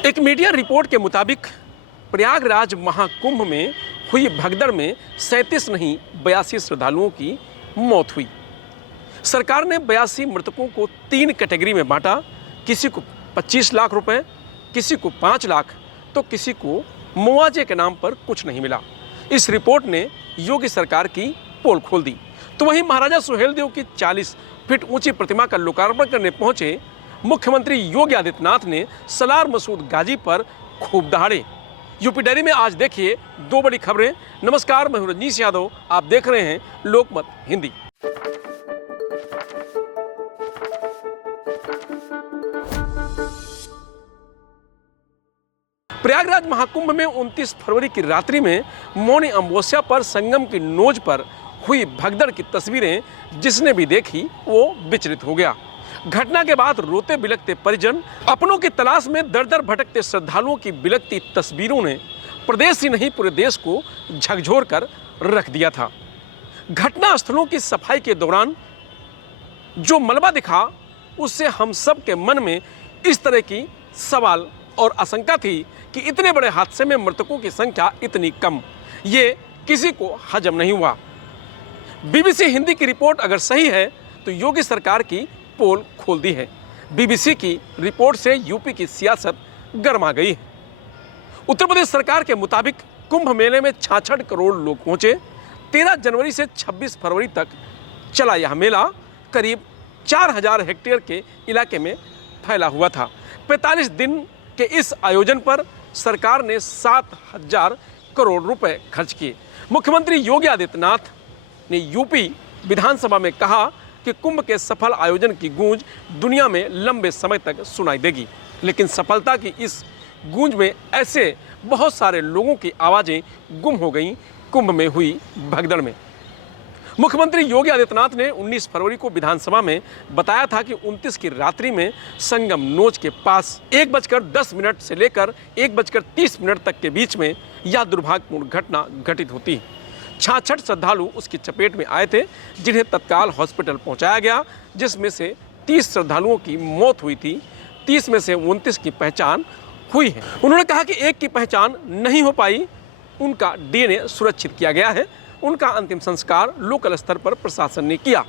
एक media report के मुताबिक प्रयागराज महाकुंभ में हुई भगदड़ में 37 नहीं 82 श्रद्धालुओं की मौत हुई। सरकार ने 82 मृतकों को 3 कैटेगरी में बांटा। किसी को 25 लाख रुपए, किसी को 5 लाख, तो किसी को मुआवजे के नाम पर कुछ नहीं मिला। इस रिपोर्ट ने योगी सरकार की पोल खोल दी। तो वहीं महाराजा सुहेलदेव की 40 फीट ऊंची प्रतिमा का लोकार्पण करने पहुंचे मुख्यमंत्री योगी आदित्यनाथ ने सलार मसूद गाजी पर खूब दहाड़े। यूपी डायरी में आज देखिए 2 बड़ी खबरें। नमस्कार, मैं हूं रजनीश यादव, आप देख रहे हैं लोकमत हिंदी। प्रयागराज महाकुंभ में 29 फरवरी की रात्रि में मौनी अमावस्या पर संगम की नोज पर हुई भगदड़ की तस्वीरें जिसने भी देखी वो विचलित हो गया। घटना के बाद रोते बिलखते परिजन, अपनों की तलाश में दर दर भटकते श्रद्धालुओं की बिलखती तस्वीरों ने प्रदेश ही नहीं पूरे देश को झकझोर कर रख दिया था। घटना स्थलों की सफाई के दौरान जो मलबा दिखा उससे हम सब के मन में इस तरह की सवाल और आशंका थी कि इतने बड़े हादसे में मृतकों की संख्या इतनी कम, ये किसी को हजम नहीं हुआ। बीबीसी हिंदी की रिपोर्ट अगर सही है तो योगी सरकार की पोल खोल दी है। बीबीसी की रिपोर्ट से यूपी की सियासत गर्मा गई है। उत्तर प्रदेश सरकार के मुताबिक कुंभ मेले में 66 करोड़ लोग पहुंचे। 13 जनवरी से 26 फरवरी तक चला यह मेला करीब 4000 हेक्टेयर के इलाके में फैला हुआ था। 45 दिन के इस आयोजन पर सरकार ने 7000 करोड़ रुपए खर्च किए। मुख्यमंत्री योगी आदित्यनाथ ने यूपी विधानसभा में कहा कि कुंभ के सफल आयोजन की गूंज दुनिया में लंबे समय तक सुनाई देगी। लेकिन सफलता की इस गूंज में ऐसे बहुत सारे लोगों की आवाज़ें गुम हो गईं कुंभ में हुई भगदड़ में। मुख्यमंत्री योगी आदित्यनाथ ने 19 फरवरी को विधानसभा में बताया था कि 29 की रात्रि में संगम नोज के पास 1:10 से लेकर 1:30 तक के बीच में यह दुर्भाग्यपूर्ण घटना घटित होती है। 66 श्रद्धालु उसकी चपेट में आए थे, जिन्हें तत्काल हॉस्पिटल पहुंचाया गया, जिसमें से 30 श्रद्धालुओं की मौत हुई थी। 30 में से 29 की पहचान हुई है। उन्होंने कहा कि एक की पहचान नहीं हो पाई, उनका डीएनए सुरक्षित किया गया है। उनका अंतिम संस्कार लोकल स्तर पर प्रशासन ने किया।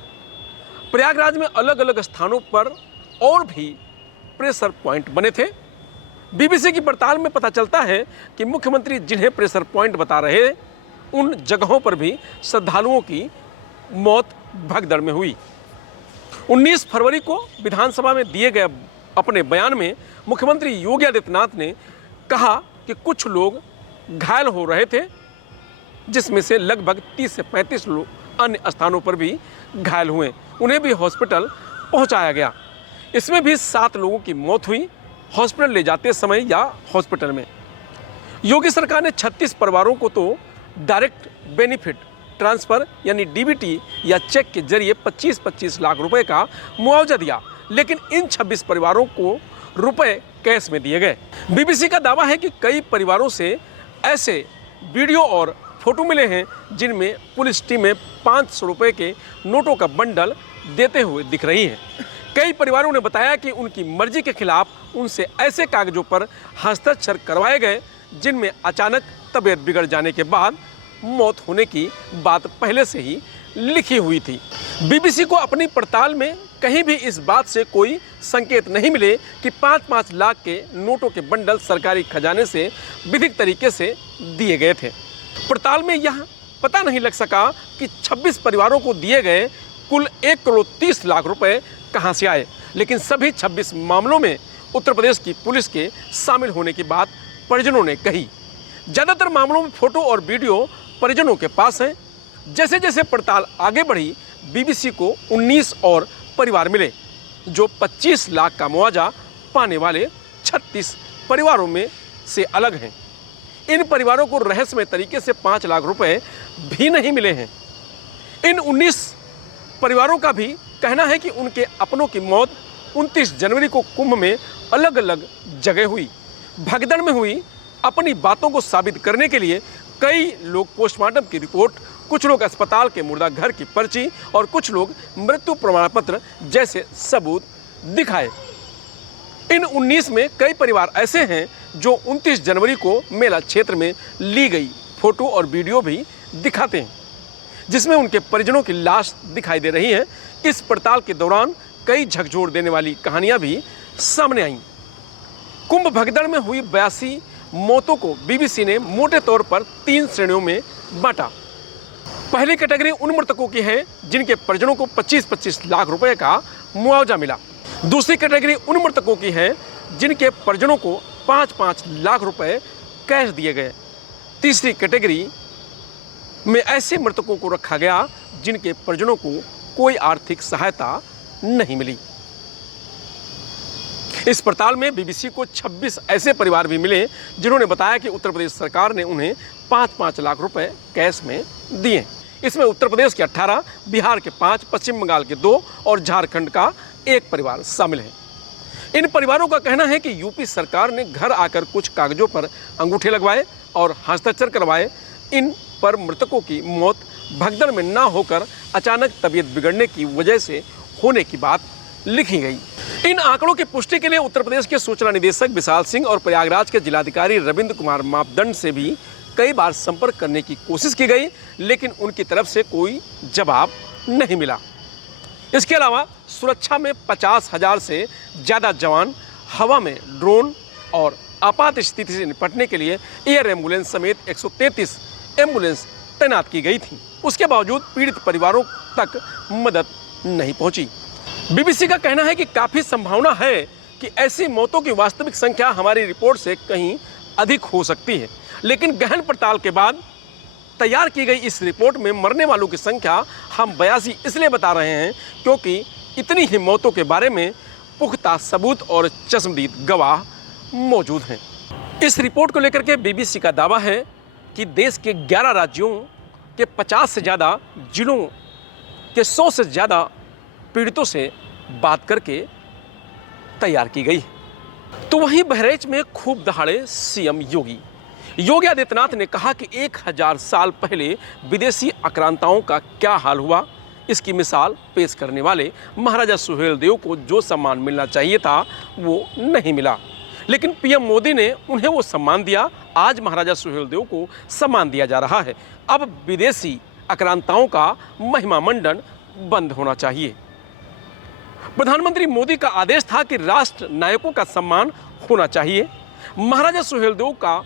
प्रयागराज में अलग अलग स्थानों पर और भी प्रेशर पॉइंट बने थे। बीबीसी की पड़ताल में पता चलता है कि मुख्यमंत्री जिन्हें प्रेशर पॉइंट बता रहे उन जगहों पर भी श्रद्धालुओं की मौत भगदड़ में हुई। 19 फरवरी को विधानसभा में दिए गए अपने बयान में मुख्यमंत्री योगी आदित्यनाथ ने कहा कि कुछ लोग घायल हो रहे थे, जिसमें से लगभग 30 से 35 लोग अन्य स्थानों पर भी घायल हुए। उन्हें भी हॉस्पिटल पहुंचाया गया। इसमें भी 7 लोगों की मौत हुई हॉस्पिटल ले जाते समय या हॉस्पिटल में। योगी सरकार ने 36 परिवारों को तो डायरेक्ट बेनिफिट ट्रांसफ़र यानी डीबीटी या चेक के जरिए 25-25 लाख रुपए का मुआवजा दिया, लेकिन इन 26 परिवारों को रुपए कैश में दिए गए। बीबीसी का दावा है कि कई परिवारों से ऐसे वीडियो और फोटो मिले हैं जिनमें पुलिस टीमें 500 रुपए के नोटों का बंडल देते हुए दिख रही हैं। कई परिवारों ने बताया कि उनकी मर्जी के खिलाफ उनसे ऐसे कागजों पर हस्ताक्षर करवाए गए जिनमें अचानक तबीयत बिगड़ जाने के बाद मौत होने की बात पहले से ही लिखी हुई थी। बीबीसी को अपनी पड़ताल में कहीं भी इस बात से कोई संकेत नहीं मिले कि 5-5 लाख के नोटों के बंडल सरकारी खजाने से विधिक तरीके से दिए गए थे। पड़ताल में यह पता नहीं लग सका कि 26 परिवारों को दिए गए कुल 1,30 लाख रुपए कहां से आए, लेकिन सभी 26 मामलों में उत्तर प्रदेश की पुलिस के शामिल होने की बात परिजनों ने कही। ज़्यादातर मामलों में फोटो और वीडियो परिजनों के पास हैं। जैसे जैसे पड़ताल आगे बढ़ी, बीबीसी को 19 और परिवार मिले जो 25 लाख का मुआवजा पाने वाले 36 परिवारों में से अलग हैं। इन परिवारों को रहस्यमय तरीके से 5 लाख रुपए भी नहीं मिले हैं। इन 19 परिवारों का भी कहना है कि उनके अपनों की मौत 29 जनवरी को कुंभ में अलग अलग जगह हुई। भगदड़ में हुई अपनी बातों को साबित करने के लिए कई लोग पोस्टमार्टम की रिपोर्ट, कुछ लोग अस्पताल के मुर्दा घर की पर्ची और कुछ लोग मृत्यु प्रमाण पत्र जैसे सबूत दिखाए। इन 19 में कई परिवार ऐसे हैं जो 29 जनवरी को मेला क्षेत्र में ली गई फोटो और वीडियो भी दिखाते हैं, जिसमें उनके परिजनों की लाश दिखाई दे रही है। इस पड़ताल के दौरान कई झकझोर देने वाली कहानियां भी सामने आईं। कुंभ भगदड़ में हुई 82 मौतों को बीबीसी ने मोटे तौर पर 3 श्रेणियों में बांटा। पहली कैटेगरी उन मृतकों की है जिनके परिजनों को 25-25 लाख रुपए का मुआवजा मिला। दूसरी कैटेगरी उन मृतकों की है जिनके परिजनों को 5-5 लाख रुपए कैश दिए गए। तीसरी कैटेगरी में ऐसे मृतकों को रखा गया जिनके परिजनों को कोई आर्थिक सहायता नहीं मिली। इस पड़ताल में बीबीसी को 26 ऐसे परिवार भी मिले जिन्होंने बताया कि उत्तर प्रदेश सरकार ने उन्हें 5-5 लाख रुपए कैश में दिए। इसमें उत्तर प्रदेश के 18, बिहार के 5, पश्चिम बंगाल के 2 और झारखंड का 1 परिवार शामिल है। इन परिवारों का कहना है कि यूपी सरकार ने घर आकर कुछ कागजों पर अंगूठे लगवाए और हस्ताक्षर करवाए। इन पर मृतकों की मौत भगदड़ में न होकर अचानक तबीयत बिगड़ने की वजह से होने की बात लिखी गई। इन आंकड़ों की पुष्टि के लिए उत्तर प्रदेश के सूचना निदेशक विशाल सिंह और प्रयागराज के जिलाधिकारी रविंद्र कुमार मापदंड से भी कई बार संपर्क करने की कोशिश की गई, लेकिन उनकी तरफ से कोई जवाब नहीं मिला। इसके अलावा सुरक्षा में 50,000 से ज़्यादा जवान, हवा में ड्रोन और आपात स्थिति से निपटने के लिए एयर एम्बुलेंस समेत 133 एम्बुलेंस तैनात की गई थी। उसके बावजूद पीड़ित परिवारों तक मदद नहीं पहुंची। बीबीसी का कहना है कि काफ़ी संभावना है कि ऐसी मौतों की वास्तविक संख्या हमारी रिपोर्ट से कहीं अधिक हो सकती है, लेकिन गहन पड़ताल के बाद तैयार की गई इस रिपोर्ट में मरने वालों की संख्या हम 82 इसलिए बता रहे हैं क्योंकि इतनी ही मौतों के बारे में पुख्ता सबूत और चश्मदीद गवाह मौजूद हैं। इस रिपोर्ट को लेकर के बीबीसी का दावा है कि देश के 11 राज्यों के 50 से ज़्यादा जिलों के 100 से ज़्यादा पीड़ितों से बात करके तैयार की गई। तो वहीं बहराइच में खूब दहाड़े सीएम योगी आदित्यनाथ ने कहा कि 1000 साल पहले विदेशी आक्रांताओं का क्या हाल हुआ, इसकी मिसाल पेश करने वाले महाराजा सुहेलदेव को जो सम्मान मिलना चाहिए था वो नहीं मिला, लेकिन पीएम मोदी ने उन्हें वो सम्मान दिया। आज महाराजा सुहेलदेव को सम्मान दिया जा रहा है। अब विदेशी आक्रांताओं का महिमा मंडन बंद होना चाहिए। प्रधानमंत्री मोदी का आदेश था कि राष्ट्र नायकों का सम्मान होना चाहिए। महाराजा सुहेलदेव का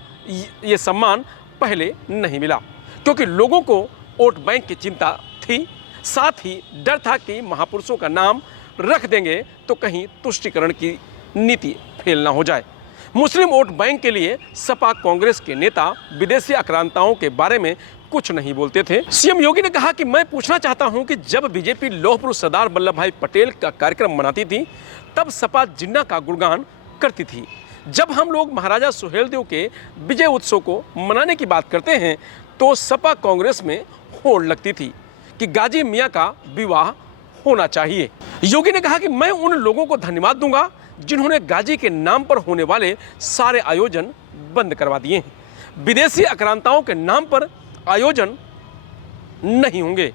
ये सम्मान पहले नहीं मिला क्योंकि लोगों को वोट बैंक की चिंता थी, साथ ही डर था कि महापुरुषों का नाम रख देंगे तो कहीं तुष्टीकरण की नीति फेल ना हो जाए। मुस्लिम वोट बैंक के लिए सपा कांग्रेस के नेता विदेशी आक्रांताओं के बारे में कुछ नहीं बोलते थे। सीएम योगी ने कहा कि मैं पूछना चाहता हूं कि जब बीजेपी लौह पुरुष सरदार वल्लभ भाई पटेल का कार्यक्रम मनाती थी तब सपा जिन्ना का गुणगान करती थी। जब हम लोग महाराजा सुहेलदेव के विजय उत्सव को मनाने की बात करते हैं तो सपा कांग्रेस में होड़ लगती थी कि गाजी मियाँ का विवाह होना चाहिए। योगी ने कहा कि मैं उन लोगों को धन्यवाद दूंगा जिन्होंने गाजी के नाम पर होने वाले सारे आयोजन बंद करवा दिए हैं। विदेशी आक्रांताओं के नाम पर आयोजन नहीं होंगे।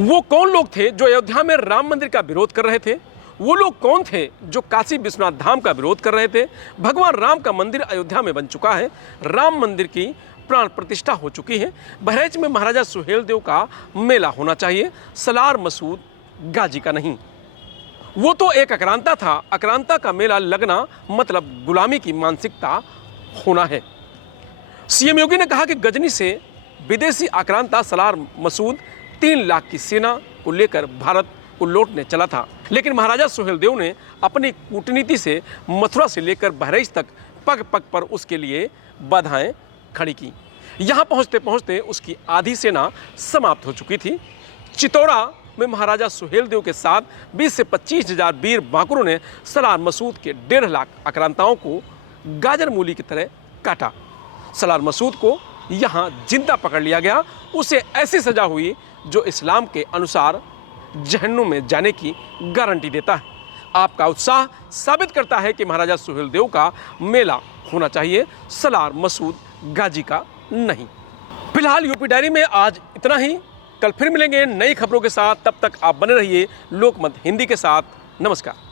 वो कौन लोग थे जो अयोध्या में राम मंदिर का विरोध कर रहे थे? वो लोग कौन थे जो काशी विश्वनाथ धाम का विरोध कर रहे थे? भगवान राम का मंदिर अयोध्या में बन चुका है, राम मंदिर की प्राण प्रतिष्ठा हो चुकी है। बहराइच में महाराजा सुहेलदेव का मेला होना चाहिए, सलार मसूद गाजी का नहीं। वो तो एक आक्रांता था, आक्रांता का मेला लगना मतलब गुलामी की मानसिकता होना है। सीएम योगी ने कहा कि गजनी से विदेशी आक्रांता सलार मसूद 3 लाख की सेना को लेकर भारत को लौटने चला था, लेकिन महाराजा सुहेलदेव ने अपनी कूटनीति से मथुरा से लेकर बहराइच तक पग पग पर उसके लिए बाधाएं खड़ी की। यहाँ पहुँचते पहुँचते उसकी आधी सेना समाप्त हो चुकी थी। चित्तौड़ा में महाराजा सुहेलदेव के साथ 20 से 25 हजार वीर बांकुरों ने सलार मसूद के 1.5 लाख आक्रांताओं को गाजर मूली की तरह काटा। सलार मसूद को यहाँ जिंदा पकड़ लिया गया। उसे ऐसी सजा हुई जो इस्लाम के अनुसार जहन्नुम में जाने की गारंटी देता है। आपका उत्साह साबित करता है कि महाराजा सुहेलदेव का मेला होना चाहिए, सलार मसूद गाजी का नहीं। फिलहाल यूपी डायरी में आज इतना ही। कल फिर मिलेंगे नई खबरों के साथ। तब तक आप बने रहिए लोकमत हिंदी के साथ। नमस्कार।